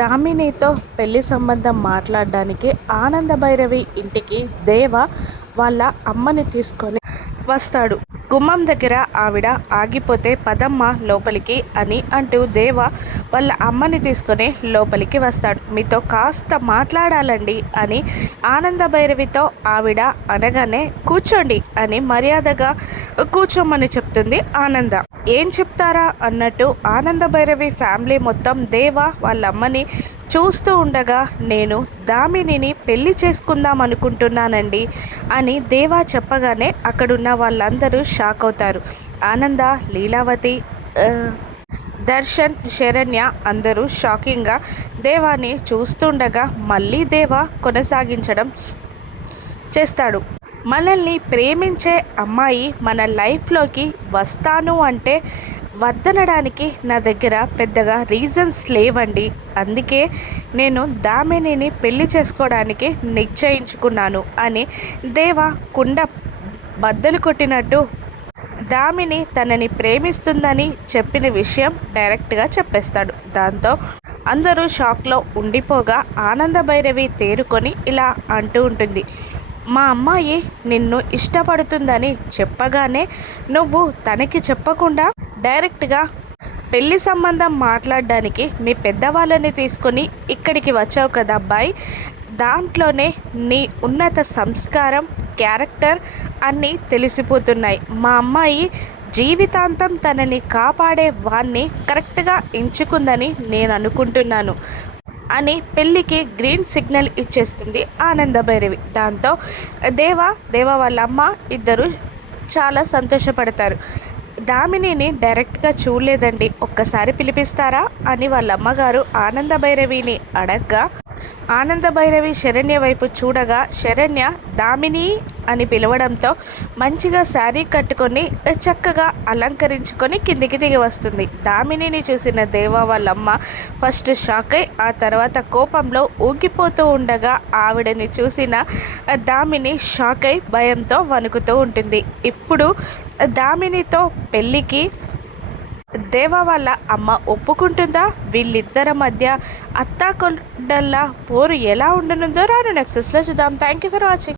దామినితో పెళ్లి సంబంధం మాట్లాడడానికి ఆనంద భైరవి ఇంటికి దేవ వాళ్ళ అమ్మని తీసుకొని వస్తాడు. గుమ్మం దగ్గర ఆవిడ ఆగిపోతే పదమ్మ లోపలికి అని అంటూ దేవ వాళ్ళ అమ్మని తీసుకొని లోపలికి వస్తాడు. మీతో కాస్త మాట్లాడాలండి అని ఆనంద భైరవితో ఆవిడ అనగానే కూర్చోండి అని మర్యాదగా కూర్చోమని చెప్తుంది ఆనంద. ఏం చెప్తారా అన్నట్టు ఆనంద భైరవి ఫ్యామిలీ మొత్తం దేవ వాళ్ళ అమ్మని చూస్తూ ఉండగా నేను దామినిని పెళ్లి చేసుకుందాం అనుకుంటున్నానండి అని దేవా చెప్పగానే అక్కడున్న వాళ్ళందరూ షాక్ అవుతారు. ఆనంద, లీలావతి, దర్శన్, శరణ్య అందరూ షాకింగ్గా దేవాని చూస్తుండగా మళ్ళీ దేవా కొనసాగించడం చేస్తాడు. మనల్ని ప్రేమించే అమ్మాయి మన లైఫ్లోకి వస్తాను అంటే వద్దనడానికి నా దగ్గర పెద్దగా రీజన్స్ లేవండి. అందుకే నేను దామినిని పెళ్లి చేసుకోవడానికి నిశ్చయించుకున్నాను అని దేవ కుండ బద్దలు కొట్టినట్టు దామిని తనని ప్రేమిస్తుందని చెప్పిన విషయం డైరెక్ట్గా చెప్పేస్తాడు. దాంతో అందరూ షాక్లో ఉండిపోగా ఆనంద భైరవి తేరుకొని ఇలా అంటూ ఉంటుంది. మా అమ్మాయి నిన్ను ఇష్టపడుతుందని చెప్పగానే నువ్వు తనకి చెప్పకుండా డైరెక్ట్గా పెళ్లి సంబంధం మాట్లాడడానికి మీ పెద్దవాళ్ళని తీసుకొని ఇక్కడికి వచ్చావు కదా అబ్బాయి. దాంట్లోనే నీ ఉన్నత సంస్కారం, క్యారెక్టర్ అన్నీ తెలిసిపోతున్నాయి. మా అమ్మాయి జీవితాంతం తనని కాపాడే వాణ్ణి కరెక్ట్గా ఎంచుకుందని నేను అనుకుంటున్నాను అని పెళ్ళికి గ్రీన్ సిగ్నల్ ఇచ్చేస్తుంది ఆనంద భైరవి. దాంతో దేవ వాళ్ళ అమ్మ ఇద్దరు చాలా సంతోషపడతారు. దామినిని డైరెక్ట్గా చూడలేదండి, ఒక్కసారి పిలిపిస్తారా అని వాళ్ళ అమ్మగారు ఆనంద భైరవిని అడగ్గా ఆనంద భైరవి శరణ్య వైపు చూడగా శరణ్య దామిని అని పిలవడంతో మంచిగా శారీ కట్టుకొని చక్కగా అలంకరించుకొని కిందికి దిగి వస్తుంది. దామినిని చూసిన దేవ వాళ్ళమ్మ ఫస్ట్ షాక్ అయి ఆ తర్వాత కోపంలో ఊగిపోతూ ఉండగా ఆవిడని చూసిన దామిని షాక్ అయి భయంతో వణుకుతూ ఉంటుంది. ఇప్పుడు దామినితో పెళ్ళికి దేవ వాళ్ళ అమ్మ ఒప్పుకుంటుందా? వీళ్ళిద్దరి మధ్య అత్తాకొండల్లా పోరు ఎలా ఉండనుందో రాను ఎపిసోడ్స్లో చూద్దాం. Thank you for watching.